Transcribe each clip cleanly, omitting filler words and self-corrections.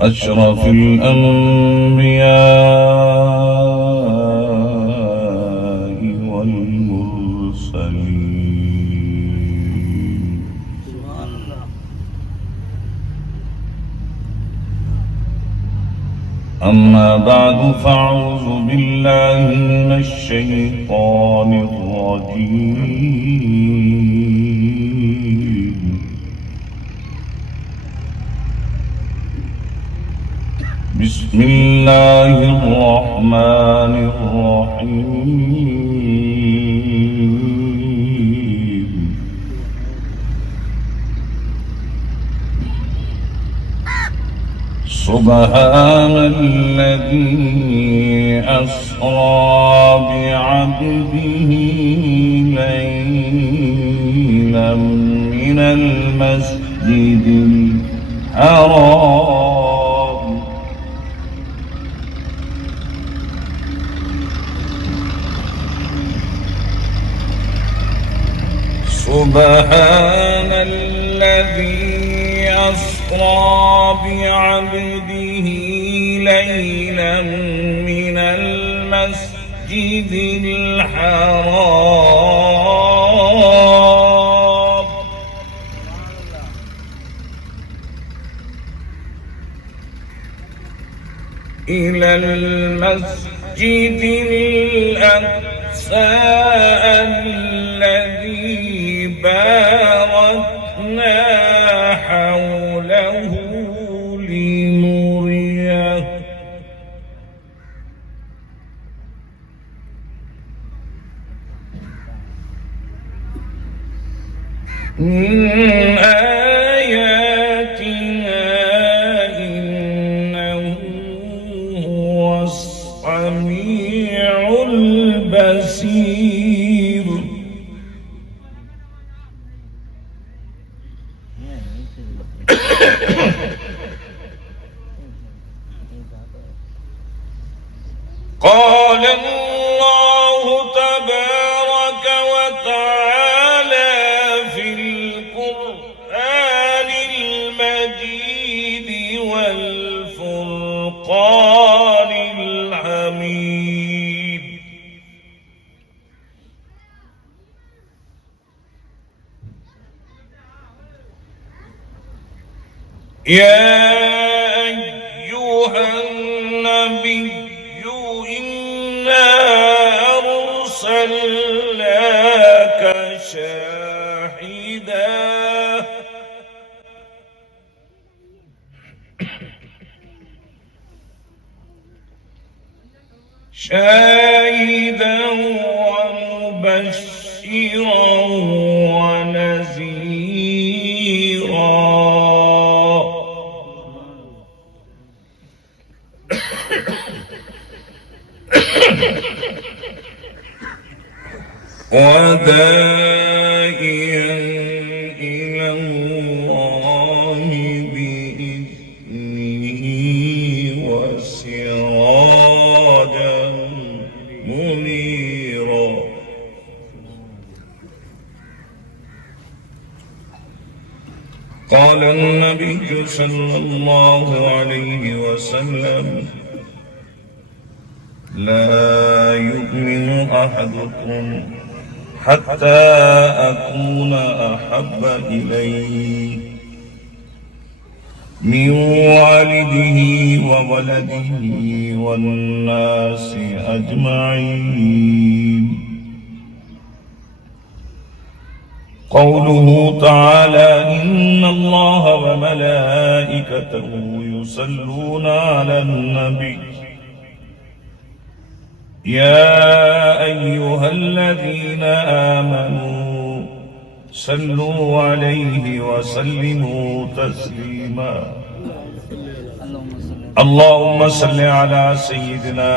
أشرف الأنبياء والمرسلين أما بعد فأعوذ بالله من الشيطان الرجيم بسم الله الرحمن الرحيم سبحان الذي أسرى بعبده ليلا من المسجد الحرام سبحان الذي أسرى بعبده ليلا من المسجد الحرام إلى المسجد الأقصى الذي باركنا حوله لنريه من آياتنا إنه هو السميع البصير قال الله تبارك وتعالى في القرآن المجيد والفرقان الحميد يا أيها النبي إنا أرسلناك شاهدا ومبشرا ونذيرا وداعيا إلى الله بإذنه وسراجا منيرا. قال النبي صلى الله عليه وسلم: لا يؤمن أحدكم حتى أكون أحب إليه من والده وولده والناس أجمعين. قوله تعالى: إن الله وملائكته يصلون على النبي يا أيها الذين آمنوا صلوا عليه وسلموا تسليما. اللهم صل على سيدنا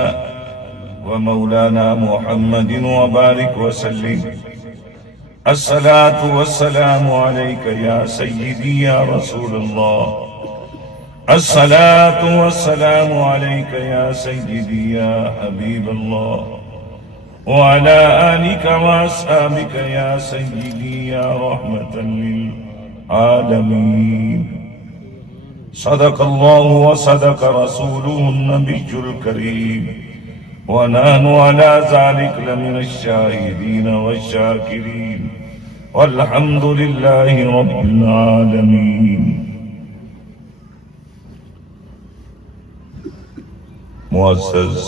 ومولانا محمد وبارك وسلم. الصلاة والسلام عليك يا سيدي يا رسول الله. الصلاة والسلام عليك يا سيدي يا حبيب الله، وعلى آلك وأصحابك يا سيدي يا رحمة للعالمين. صدق الله وصدق رسوله النبي الكريم، ونحن على ذلك لمن الشاهدين والشاكرين، والحمد لله رب العالمين. معزز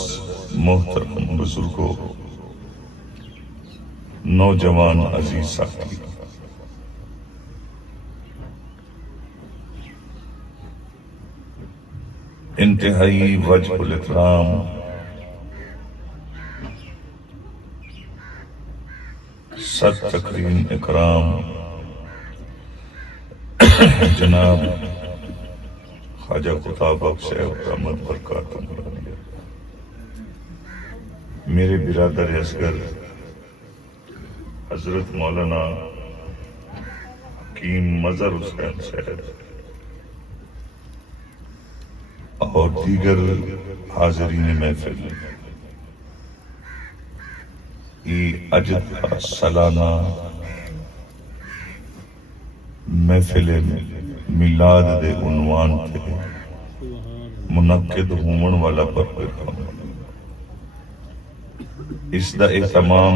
محترم بزرگوں، نوجوان عزیز ساتھی، انتہائی وجہ الاحترام صد تکریم اکرام جناب خواجہ قطب صاحب رحمت برکاتہ، میرے برادر اصغر حضرت مولانا حکیم مظہر حسین صاحب اور دیگر حاضرین محفل، یہ اجد سالانہ محفل میلاد دے عنوان تے منعقد ہون والا پروگرام، اس دا اہتمام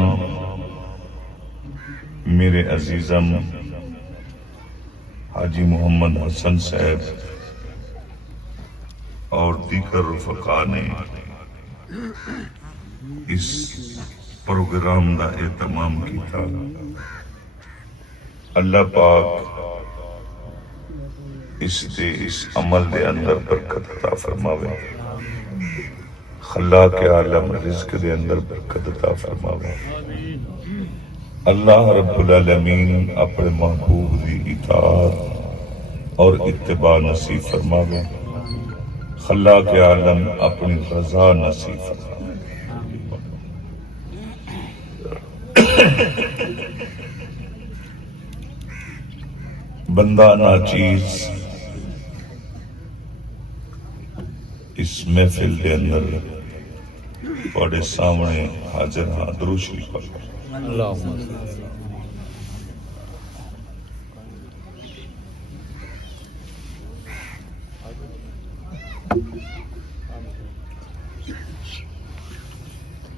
میرے عزیزم حاجی محمد حسن صاحب اور دیگر رفقا نے اس پروگرام دا اہتمام کیتا۔ اللہ پاک اس عمل دے اندر برکت عطا فرماوے، خلاق عالم رزق دے اندر برکت عطا فرماوے۔ اللہ رب العالمین اپنے محبوب دی اطاعت اور اتباع نصیب فرماوے، خلاق عالم اپنی رضا نصیب فرماوے۔ بندہ ناچیز اس محفل کے اندر بڑے سامنے حاضر ہاں، درود شریف پڑھ۔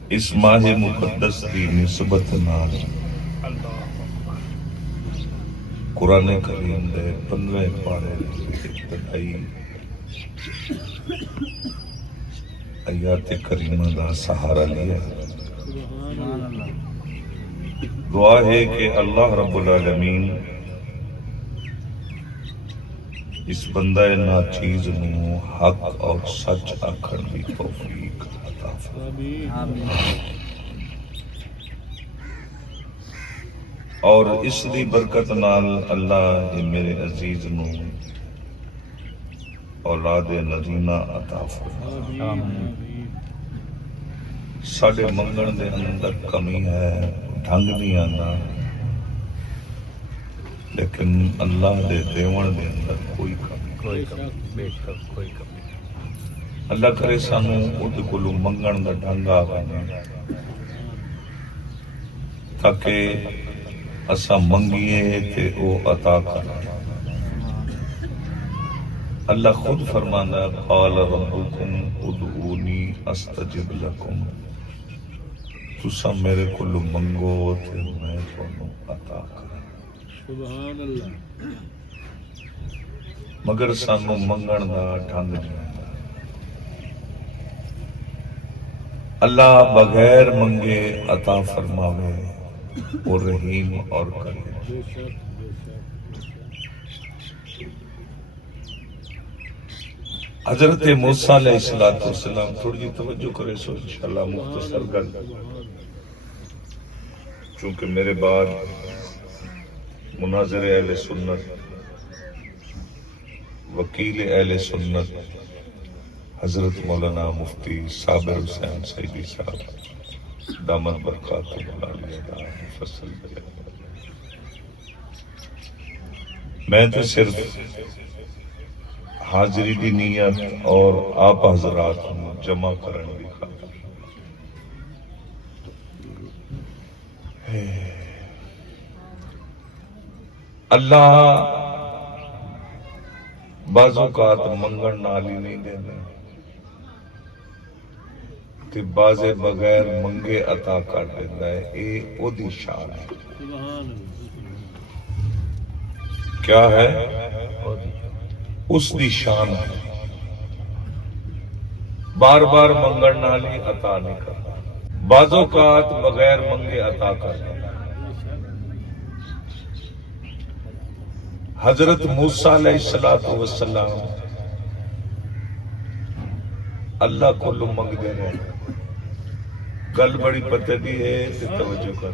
اس ماہ مقدس کی نسبت نال قرآن کریم دے 15 پارے ابتدائی آیات کریمہ دا سہارا لیا. دعا ہے کہ اللہ رب العالمین اس بندہ ناچیز نو حق اور سچ آکھن دی توفیق عطا فرمائے اور اس دی برکت نال اللہ میرے عزیز نو اولاد نذینہ عطا فرمائے. ساڈے منگن دے اندر کمی ہے، ڈھنگ نہیں آندا، لیکن اللہ دے دیون دے اندر کوئی کمی. اللہ کرے سانو اُد کولو منگن دا ڈھنگ آ ونے تاکہ اساں منگیے تے او عطا کرے. اللہ خود فرماندا ہے قال ربکم ادعونی استجب لکم، تساں میرے کولو منگو تے میں تانوں عطا کراں. سبحان اللہ. مگر سانو منگن دا ڈھنگ نہیں آندا. اللہ بغیر منگے عطا فرماوے، وہ رحیم اور کریم. بے شک بے شک. حضرت موسیٰ علیہ السلام، تھوڑی جی توجہ کرے سو انشاءاللہ مختصر گل، چونکہ میرے بعد مناظر اہل سنت، وکیل اہل سنت حضرت مولانا مفتی صابر حسین سیدی صاحب دامت برکاتہ العالیہ دا مفصل بیان. میں تو صرف حاضری دی نیت اور آپ حضرات جمع کرن دی خاطر. اللہ بعض اوقات منگن نال ہی نہیں دینا تے بعض بغیر منگے عطا کر دیتا ہے. اے او دی شان ہے. سبحان اللہ. کیا ہے؟ اس دی شان ہے. بار بار منگن نال ہی عطا نہیں کرتا، بعض اوقات بغیر منگے عطا کر دیتا. حضرت موسیٰ علیہ السلام اللہ کو منگ دے رہے. گل بڑی پتے دی ہے تے توجہ کر.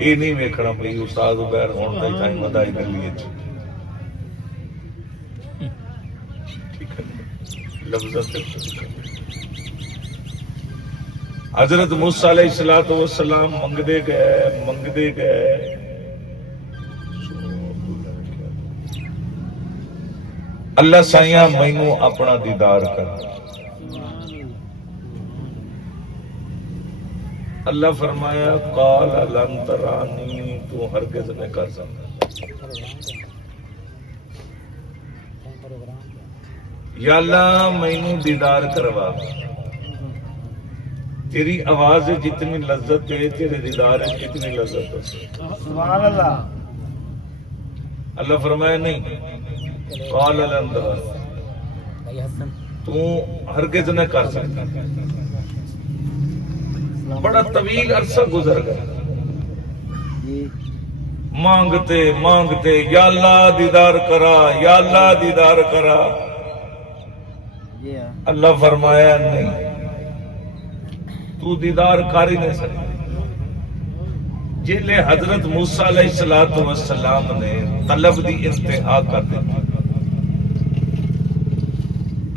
یہ نہیں ویکھنا پئی استاد بغیر ہون تے تھائی ودائی گلی ہے. حضرت موسیٰ علیہ السلام منگدے گئے. اللہ سائیاں مینوں اپنا دیدار کر. اللہ فرمایا قال لن ترانی، تو ہرگز نہیں کر سکتا. یا اللہ مینوں دیدار کروا. تیری آواز جتنی لذت ہے تیرے دیدار ہے کتنی لذت ہے. سبحان اللہ. اللہ فرمایا نہیں، قال لن ترانی، تو ہرگز نہ کر سکتا. بڑا طویل عرصہ گزر گیا مانگتے مانگتے، یا اللہ دیدار کرا، یا اللہ دیدار کرا. اللہ فرمایا نہیں، تو دیدار کر ہی نہیں سکتا. جلے حضرت موسیٰ علیہ السلام نے طلب دی انتہا کر دی،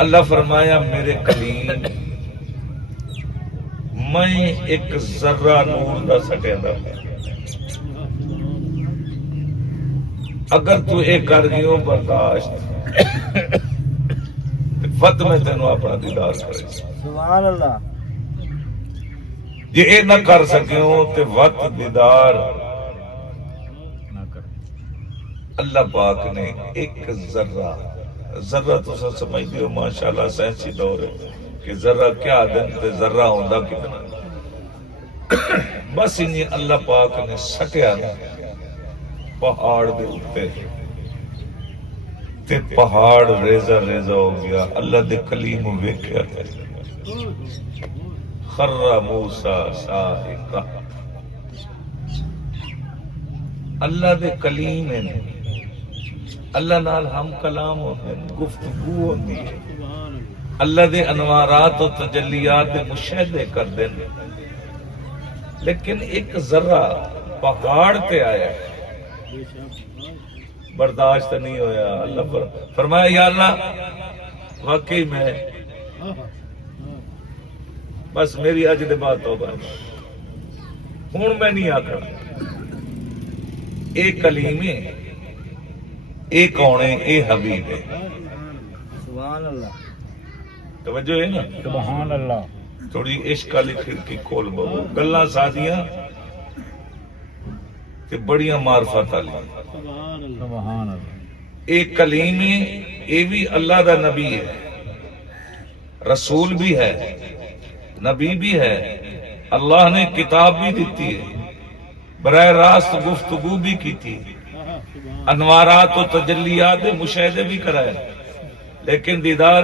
اللہ فرمایا میرے کلیم میں ایک ذرہ نور دا سٹے دا، اگر تو ایک کر گیوں برداشت وقت میں تینوں اپنا دیدار کرے. سبحان اللہ. جی اے نہ کر سکیوں تے وقت دیدار اللہ پاک نے ایک ذرہ تو سب سمجھ دیو ماشاءاللہ سائنسی دور ہے کہ ذرہ کیا دن تے ذرہ ہوندہ کتنا. بس انہیں اللہ پاک نے سٹیا نا پہاڑ دے اوتے تے پہاڑ ریزہ ریزہ ہو گیا. اللہ دے کلیم ویکھیا تے خر موسیٰ صاعقہ. اللہ دے کلیم ہیں, اللہ نال ہم کلام ہوتے ہیں, گفتگو ہوتی ہے, اللہ دے انوارات و تجلیات دے مشاہدے کر دیں. لیکن ایک ذرہ پہاڑ تے آیا, برداشت نہیں ہویا. اللہ فرمایا یا اللہ واقعی میں بس میری اج دے بات ہو گئی, ہوں میں نہیں آکڑا. اے کلیم ہے, اے کون ہے, اے حبیب ہے. سبحان اللہ. توجہ ہے نا, سبحان اللہ. تھوڑی عشق والی کھڑکی کھول بہو, گلاں سادیاں تے بڑیاں معرفت والی. سبحان اللہ. اے کلیم ہے, اے بھی اللہ دا نبی ہے, رسول بھی ہے, نبی بھی ہے. اللہ نے کتاب بھی دیتی ہے, براہ راست گفتگو بھی کی تھی, انوارات و تجلیات مشاہدے بھی کرائے. لیکن دیدار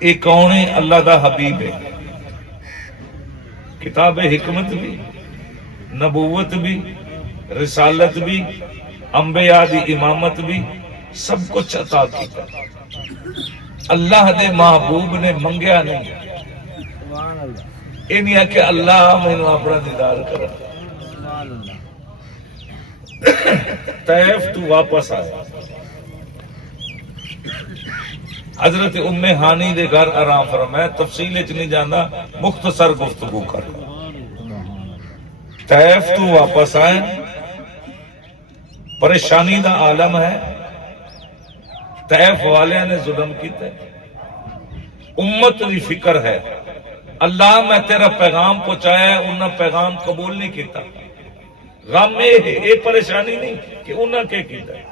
اے کون ہے؟ اللہ دا حبیب ہے. کتاب حکمت بھی, نبوت بھی, رسالت بھی, انبیاء دی امامت بھی, سب کچھ عطا کیتا. اللہ دے محبوب نے منگیا نہیں. سبحان اللہ. یہ نہیں ہے کہ اللہ مینوں اپنا دیدار کرا. سبحان اللہ. طیف تو واپس آیا, حضرت ام ہانی دے گھر آرام فرمایا. تفصیل وچ نہیں جانا, مختصر گفتگو کر. طیف تو واپس آئے, پریشانی دا عالم ہے, طیف والیاں نے ظلم کیتا ہے, امت دی فکر ہے. اللہ میں تیرا پیغام پہنچایا ہے, انہاں پیغام قبول نہیں کیتا. غم اے پریشانی نہیں کہ انہاں کے کیتا ہے,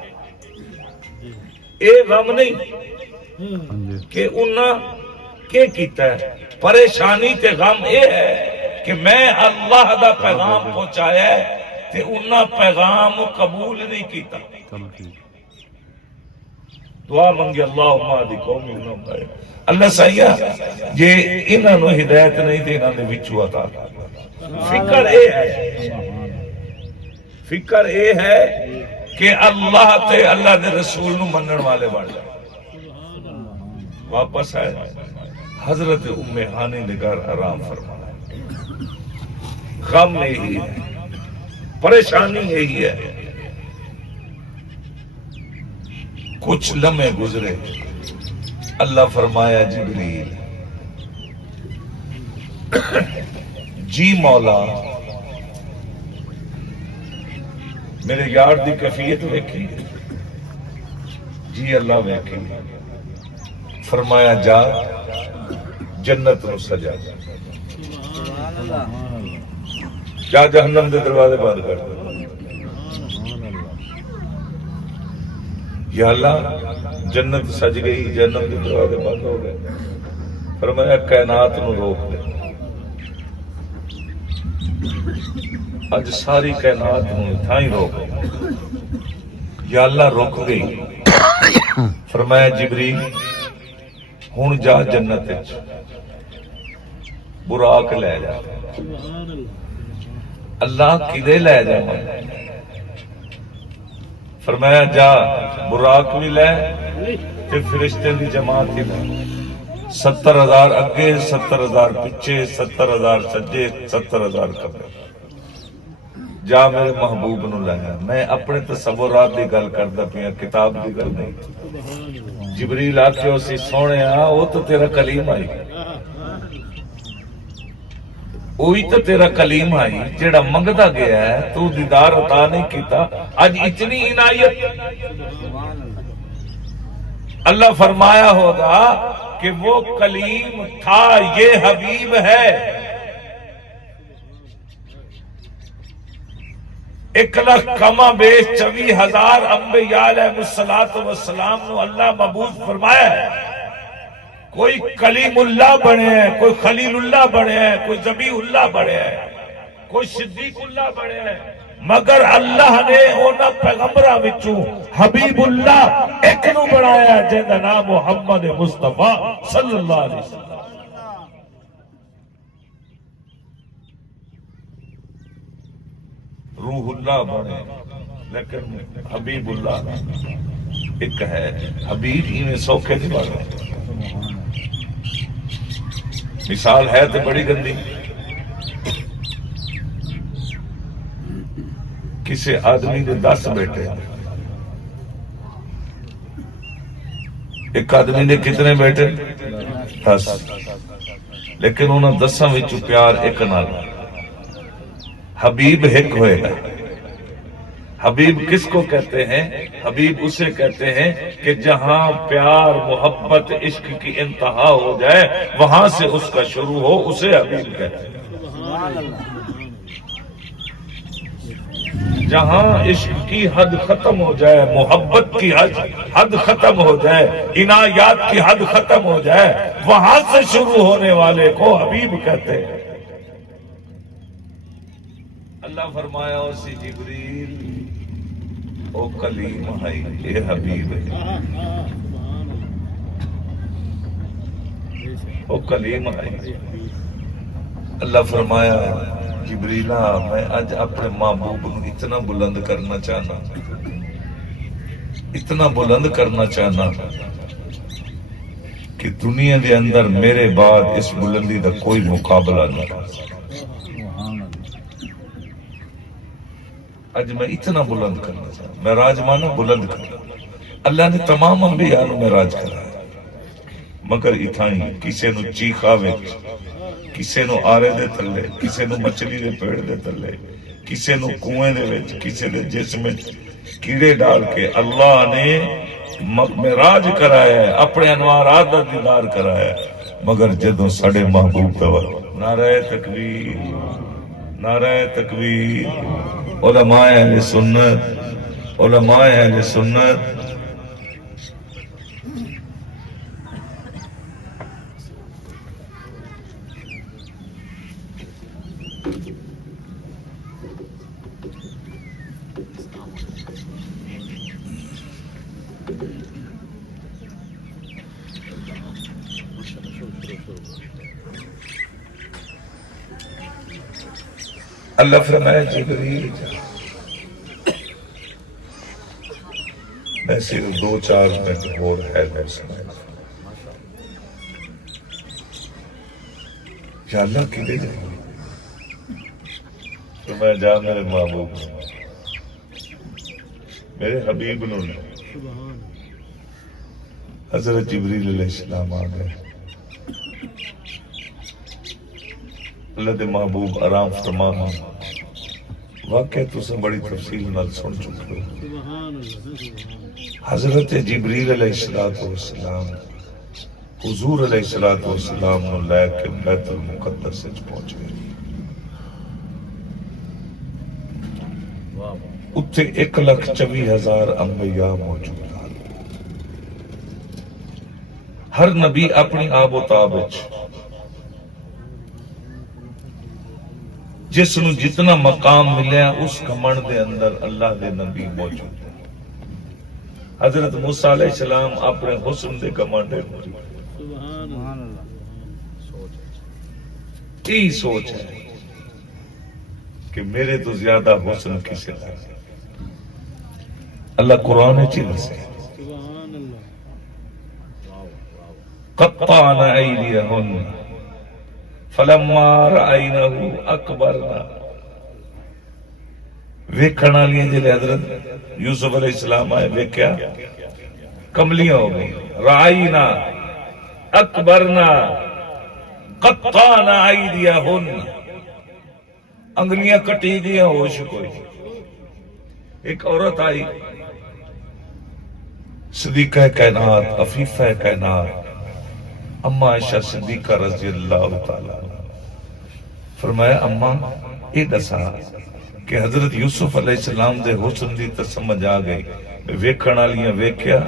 اے غم نہیں کہ انہاں کے کیتا ہے. پریشانی تے غم اے ہے کہ میں اللہ دا پیغام پہنچایا ہے تے انہاں پیغام قبول نہیں کیتا. دعا منگی اللہم اہد قومی انہم بھائی. اللہ سائیہ جے انہاں نو ہدایت نہیں تے انہاں نے وچو عطا. فکر اے ہے, فکر اے ہے کہ اللہ تے اللہ دے رسول نو منن والے بن جائے. واپس آئے, حضرت ام ہانی دے گھر آرام فرمایا. غم یہی ہے, پریشانی یہی ہے. کچھ لمحے گزرے, اللہ فرمایا جبریل جی مولا میرے یار دی کیفیت ویکھی؟ جی اللہ ویکھی. فرمایا جا جنت نو سجا, جا جہنم دے دروازے بند کر دے. یا اللہ جنت سج گئی, جہنم دے دروازے بند ہو گئے. فرمایا کائنات نو روک دے. اج ساری کائنات نو تھا ہی روک دے. یا اللہ رک گئی. فرمایا جبریل ہن جا جنت وچ براق لے جا. اللہ کدے لے جا؟ فرمایا جا براق بھی لے تے فرشتے دی جماعت ہی لے. 70,000 اگے, 70,000 پیچھے, 70,000 سجے, 70,000 کبے. جا میرے محبوب نو لایا. میں اپنے تصورات دی گل کردا پیا, کتاب دی گل نہیں. جبریل آکھیو سی سونے وہ تو تیرا کلیم آئی, وہی تو تیرا کلیم آئی جیڑا منگتا گیا ہے, تو دیدار عطا نہیں کیتا. اج اتنی عنایت. اللہ فرمایا ہوگا کہ وہ کلیم تھا, یہ حبیب ہے. 1,00,000 کما بیش 24,000 انبیاء علیہ السلام نو اللہ مبعوث فرمایا ہے. کوئی کلیم اللہ بنے ہیں, کوئی خلیل اللہ بنے ہیں, کوئی ذبیح اللہ بنے ہیں, کوئی صدیق اللہ بنے ہیں, مگر اللہ نے انہاں پیغمبراں وچوں حبیب اللہ ایک نو بنایا جہدا نام محمد مصطفیٰ صلی اللہ علیہ وسلم. روح اللہ بنے لیکن حبیب اللہ ایک ہے. حبیب ہی میں سوکھے نہیں بنے. مثال ہے تو بڑی گندی. کسی آدمی نے 10 بیٹے, ایک آدمی نے کتنے بیٹے؟ 10. لیکن انہوں 10 وچوں پیار ایک نال. حبیب ایک ہوئے گا. حبیب کس کو کہتے ہیں؟ حبیب اسے کہتے ہیں کہ جہاں پیار محبت عشق کی انتہا ہو جائے وہاں سے اس کا شروع ہو, اسے حبیب کہتے ہیں. جہاں عشق کی حد ختم ہو جائے, محبت کی حد ختم ہو جائے, عنایات کی حد ختم ہو جائے, وہاں سے شروع ہونے والے کو حبیب کہتے ہیں. اللہ فرمایا اسی جبریل او کلیم ہے اے حبیب ہے, او کلیم ہے. اللہ فرمایا جبریلا میں اج اپنے محبوب کو اتنا بلند کرنا چاہنا, اتنا بلند کرنا چاہنا کہ دنیا دے اندر میرے بعد اس بلندی کا کوئی مقابلہ نہیں کر سکتا. اج میں اتنا بلند کرنا چاہتا. معراج مانا بلند کرنا. اللہ نے تمام انبیاء نو معراج کرایا, مگر اتھائی کسے نو چیخا وچ, کسے نو آرے دے تلے, کسے نو مچھلی دے پیڑ دے تلے, کسے نو کنویں دے وچ, کسے دے جسم وچ کیڑے ڈال کے اللہ نے معراج کرایا ہے, اپنے انوارات دا دیدار کرایا ہے. مگر جدوں ساڈے محبوب دا نعرہ تکبیر, نعرہ تکبیر. علماء اہل سنت, علماء اہل سنت اللہ فرمایا جبریل میں صرف 2-4 منٹ اور ہے میں سنایا. یا اللہ کی دے جائے تو میں جا میرے محبوب میرے حبیب نو. حضرت جبریل علیہ السلام آ گئے. اللہ دے محبوب آرام فرما. واقعہ تساں بڑی تفصیل نال سن چکے ہو. حضرت جبریل علیہ السلام حضور علیہ السلام نو لے کے بیت المقدس وچ پہنچ گئے. اتھے 1,24,000 انبیاء موجود ہیں. ہر نبی اپنی آب و تاب وچ جس نو جتنا مقام ملیا اس کمن دے اندر اللہ دے نبی موجود ہے. حضرت موسیٰ علیہ السلام اپنے حسن دے کمن دے موجود. یہی سوچ ہے کہ میرے تو زیادہ حسن کسی کا. اللہ قرآن چیز سے قطعن ایدیہن فلما رأینہو اکبرنا. ویکھنا لیے جلے حضرت یوسف علیہ السلام آئے ویکھیا کملیاں ہو گئی. رأینا اکبرنا قطعن ایدیہن انگلیاں کٹی گیا ہوش کوئی. ایک عورت آئی صدیقہ کائنات عفیفہ کائنات اما عائشہ صدیقہ رضی اللہ تعالیٰ فرمایا اما اے دسا کہ حضرت یوسف علیہ السلام دے حسن دی تے سمجھ آ گئی. ویکھن والیاں ویکھیا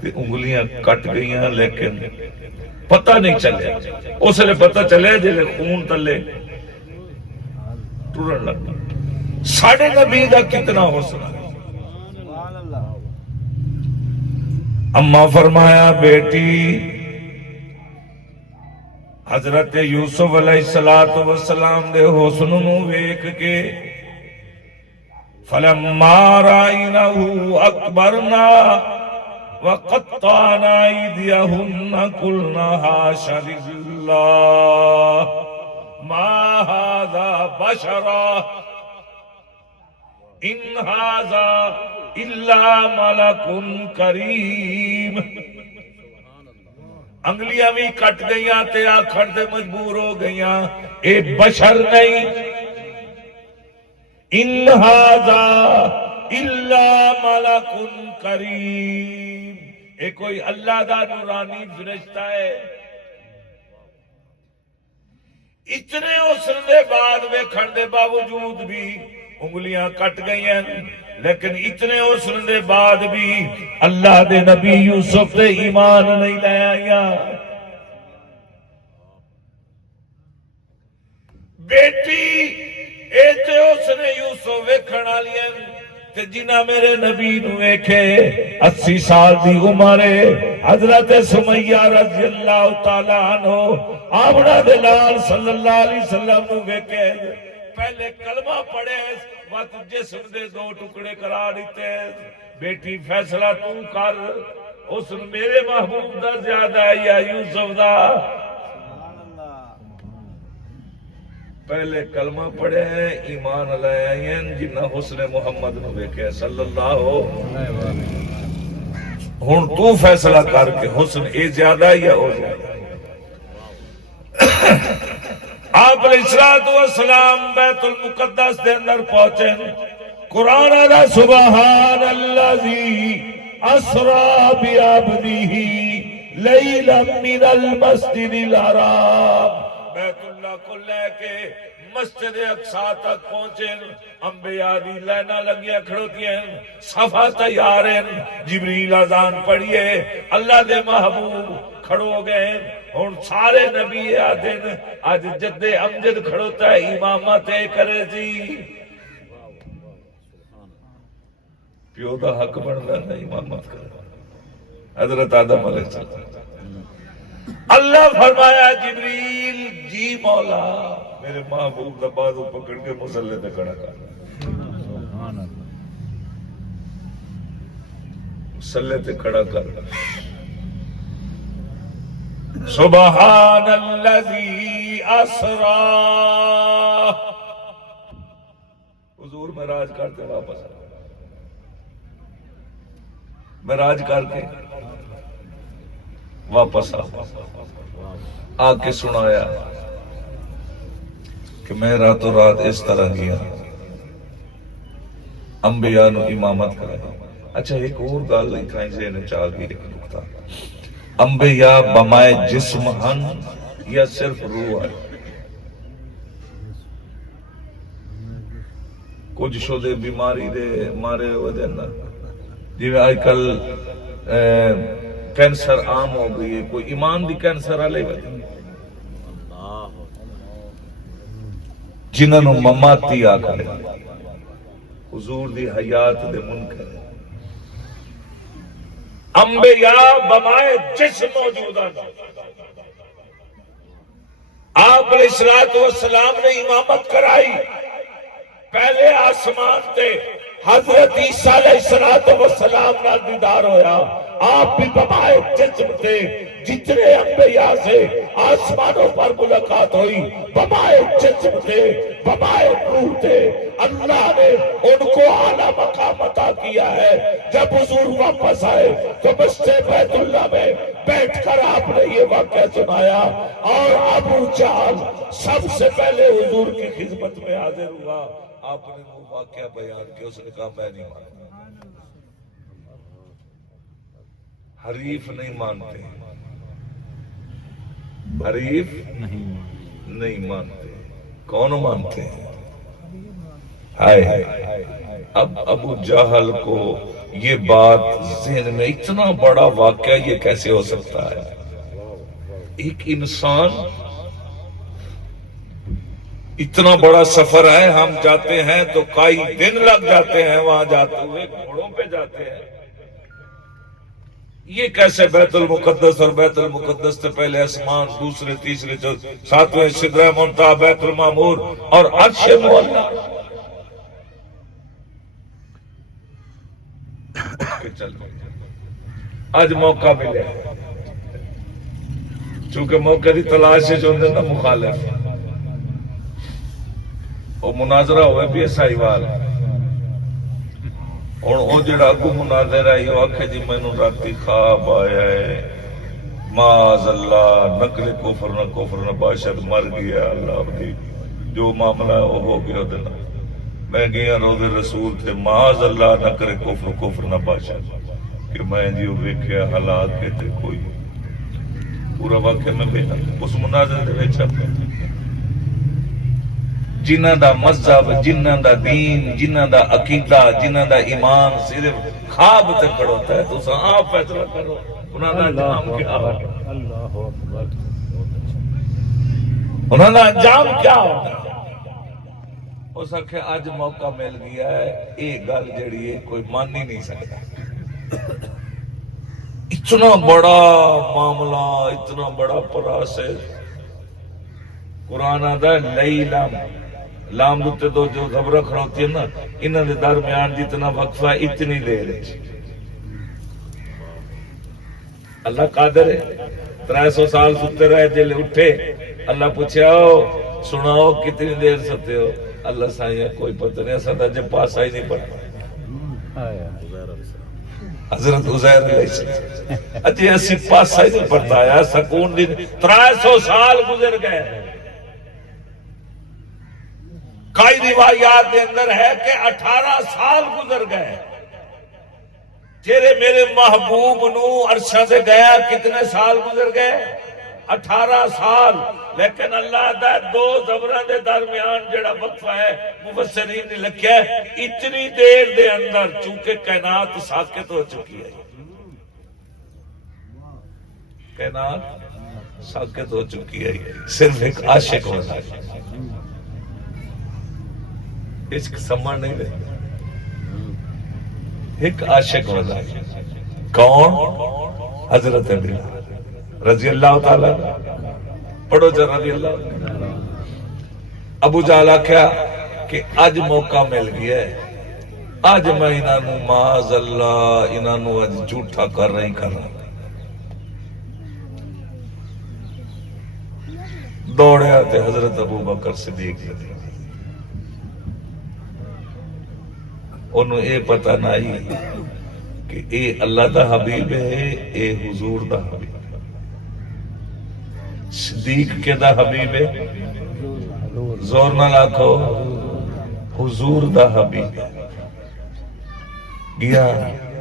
تے انگلیاں کٹ گئیاں لیکن پتہ نہیں چلے. اس لیے پتہ چلے جلے خون تلے ٹرن لگ گیا. ساڑھے نبی دا کتنا حسن ہے. سبحان اللہ. اما فرمایا بیٹی حضرت یوسف علیہ السلام دے حسن نو ویکھ کے فلما رأينه اکبرنا وقطعنا ایدیہن قلنا حاشا للہ ما هذا بشرا ان هذا الا ملک کریم. انگلیاں بھی کٹ گئیاں تے آکھڑ تے مجبور ہو گئیاں اے بشر نہیں. ان ھذا الا ملک کریم. اے کوئی اللہ دا نورانی فرشتہ ہے. اتنے حسن دے بعد ویکھن دے باوجود بھی انگلیاں کٹ گئی ہیں، لیکن اتنے حسن دے بعد بھی اللہ دے نبی یوسف تے ایمان نہیں لے آیا. بیٹی اے تے حسن یوسف ویکھن والی ہیں تے جنہ میرے نبی نو ویکھے 80 سال دی عمر ہے. حضرت سمیہ رضی اللہ تعالی عنہ آمنہ دے نال صلی اللہ علیہ وسلم نو ویکھے پہلے کلمہ پڑھے وقت جسم دے 2 ٹکڑے کرا دیتے. بیٹی فیصلہ تو کر حسن میرے محبوب دا زیادہ ہے یا یوسف دا. پہلے کلمہ پڑھے ہیں ایمان لے آئے ہیں جنہ حسن محمد نو ویکھے صلی اللہ ہو. ہن تو فیصلہ کر کے حسن اے زیادہ ہے یا او زیادہ. آپ علیہ السلام بیت المقدس دے اندر پہنچے. قرآن آدھا سبحان الذی اسرا بعبدہ لیلا من المسجد الحرام. بیت اللہ کو لے کے مسجد اقصی تک پہنچے. انبیاء دی لائناں لگیاں کھڑوتی ہیں، صفا تیار ہیں. جبریل اذان پڑھیے اللہ دے محبوب کھڑو ہو گئے. ہن سارے نبی آتے ہیں اج جد امجد کھڑوتا ہے امامت کرے جی. پیو دا حق بندا ہے امامت کرے. حضرت آدم علیہ السلام اللہ فرمایا جبریل جی مولا میرے محبوب دا بازو پکڑ کے مصلی تے کھڑا کر. مصلی تے کھڑا کر. سبحان الذی اسرا. حضور معراج کرتے واپس معراج کر کے واپس آ کے سنایا کہ میں راتوں رات اس طرح گیا انبیاء نو امامت کرائی. اچھا ایک اور گل اتنا ذہن چاہ گئی ایک نقطہ. انبیاء بمائے جسم ہن یا صرف روح ہے؟ کچھ شدے بیماری دے مارے ہوئے دے اندر جی آج کل کینسر عام ہو گئی ہے. کوئی ایمان دی کینسر والے جنہوں نے مماتی آکھے حضور دی حیات دے منکر. انبیاء بمائے جسم موجود ہیں. آپ علیہ السلام نے امامت کرائی. پہلے آسمان تے حضرت عیسیٰ علیہ السلام کا دیدار ہویا. آپ بھی بمائے جسم تھے. جتنے انبیاء سے آسمانوں پر ملاقات ہوئی بمائے جسم تھے بمائے روح تھے. اللہ نے ان کو اعلیٰ مقام عطا کیا ہے. جب حضور واپس آئے تو مسجد بیت اللہ میں بیٹھ کر آپ نے یہ واقعہ سنایا اور ابو جہل سب سے پہلے حضور کی خدمت میں حاضر ہوا. آپ نے وہ واقعہ بیان کیا. اس نے کہا میں نہیں مانتا. حریف نہیں مانتے. حریف نہیں مانتے. کون مانتے ہیں؟ اب ابو جہل کو یہ بات ذہن میں اتنا بڑا واقعہ یہ کیسے ہو سکتا ہے؟ ایک انسان اتنا بڑا سفر ہے، ہم جاتے ہیں تو کئی دن لگ جاتے ہیں وہاں جاتے ہوئے، گھوڑوں پہ جاتے ہیں۔ یہ کیسے بیت المقدس اور بیت المقدس سے پہلے آسمان، دوسرے تیسرے ساتویں سدرہ منتہا، بیت المعمور اور عرش مولا۔ اج موقع ملے، چونکہ موقع کی تلاش جو نا مخالف وہ مناظرہ ہوئے بھی عیسائی وال، اور وہ جڑا اگو مناظرہ ہے وہ آکھے جی مینوں راتی خواب آیا ہے، معاذ اللہ، نقل کفر نہ باشد، مر گیا، اللہ دی جو معاملہ ہے وہ ہو گیا دینا، میں گیا روز رسول تھے، معاذ اللہ نہ کرے کفر نہ باشد، کہ میں جی وہ ویکھیا حالات کے تے کوئی پورا واقعہ میں بیٹھا اس مناظرے دے وچ جنہ دا مذہب، جنہ دا دین، جنہ دا عقیدہ، جنہ دا ایمان صرف خواب تے کھڑوتا ہے، تو آپ فیصلہ کرو انہاں دا انجام کیا ہو، اللہ اکبر، انہاں دا انجام کیا ہو۔ اس آخر اج موقع مل گیا ہے، یہ گل جڑی ہے کوئی مان ہی نہیں سکتا، اتنا بڑا معاملہ، اتنا بڑا پراسس۔ قرآن آدھا لیلم، لام دوتے دو جو زبرہ کھڑوتی ہے نا، انہاں دے درمیان جتنا وقفہ اتنی دیر ہے۔ اللہ قادر ہے، 300 سال ستے رہے جلے اٹھے، اللہ پوچھے آؤ سناؤ کتنی دیر ستے ہو، اللہ سائیں کوئی پتہ نہیں، ایسا تھا جب پاس آئی نہیں پڑھا حضرت عزیر علیہ السلام، اچھے ایسی پاس آئی نہیں پڑھتا ہے، سکون دن 300 سال گزر گئے۔ کئی روایات کے اندر ہے کہ 18 سال گزر گئے، تیرے میرے محبوب نو عرشہ سے گیا کتنے سال گزر گئے؟ 18 سال۔ لیکن اللہ دا دو زبراں دے درمیان جڑا وقفہ ہے مفسرین نے لکھیا ہے اتنی دیر دے اندر، چونکہ کائنات ساکت ہو چکی ہے، کائنات ساکت ہو چکی ہے، صرف ایک عاشق ہوتا ہے، عشق سمجھ نہیں رہے، ایک عاشق ہوتا ہے، کون؟ حضرت بلال رضی اللہ تعالیٰ، پڑھو جا رضی اللہ۔ ابو جہل آکھیا کہ اج موقع مل گیا ہے، اج میں انہاں نوں معاذ اللہ انہاں نوں اج جھوٹا کر رہی کرنا، دوڑیا تے حضرت ابو بکر صدیق نے، انہوں اے پتہ نہیں کہ اے اللہ دا حبیب ہے، اے حضور دا حبیب ہے۔ صدیق کے دا حبیب ہے، زور نہ لاکھو، حضور دا حبیب ہے۔ گیا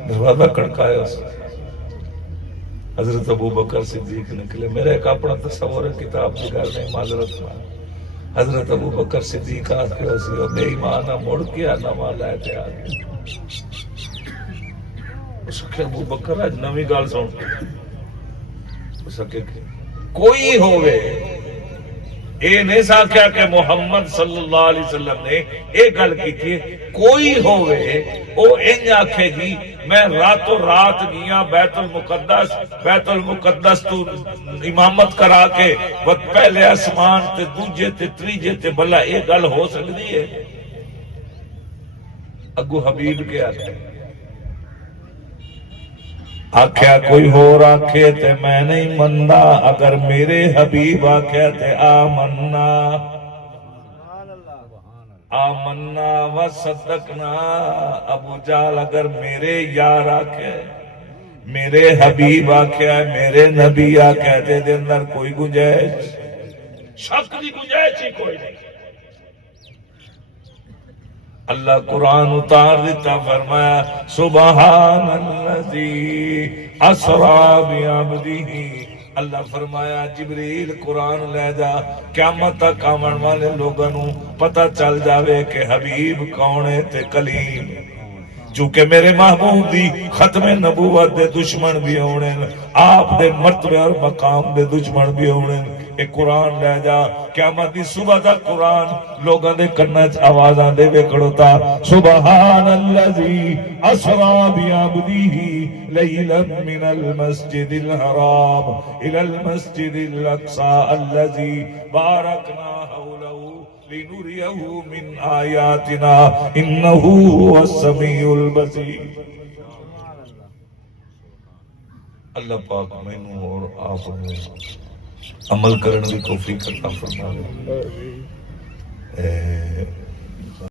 دروازہ کڑکایا اس نے، حضرت ابو بکر صدیق نکلے، میرا ایک اپنا تصور ہے، کتاب کی گل نہیں، معذرت میں حضرت ابو بکر صدیق آکے اسی اور بے ایمانہ مڑ کے آنا والا ہے تے آگے اس کے ابو بکر آج نوی گال سن اس کے کوئی ہوئے، اے نہیں سا کیا کہ محمد صلی اللہ علیہ وسلم نے ایک گل کی تھی، کوئی ہوئے او انج آکھے گی میں راتوں رات گیا بیت المقدس تو امامت کرا کے پہلے آسمان تے دوجے تے تریجے تے بلا ایک گل ہو سکتی ہے؟ اگو حبیب کے آتے آکھیا کوئی ہو رکھے تے میں نہیں مندا، اگر میرے حبیب آکھیا تے آمنا آمنا و صدقنا۔ ابو جہل اگر میرے یار آکھے، میرے حبیب آکھیا، میرے نبی آکھیا تے دے اندر کوئی گنجائش، شک دی گنجائش ہی کوئی نہیں۔ اللہ قرآن اتار دیتا، فرمایا سبحان الذی اسری بعبدہ۔ اللہ فرمایا جبریل قرآن لے جا، قیامت تک آون والے لوگوں نوں پتہ چل جاوے کہ حبیب کون ہے تے کلیم، چونکہ میرے محبوب دی ختم نبوت دے دشمن بھی ہونے، آپ دے مرتبے اور مقام دے دشمن بھی ہونے، اے قرآن لے جا قیامت دی صبح دا قرآن لوگاں دے کناں وچ آوازاں دے وکڑتا سبحان الذی اسرا بعبدہ لیلا من المسجد الحرام الى المسجد الاقصى الذي باركنا حوله لنريه من آياتنا إنه هو السميع البصير. اللہ پاک مینوں اور آپ نے عمل کرن دی توفیق عطا فرمائے.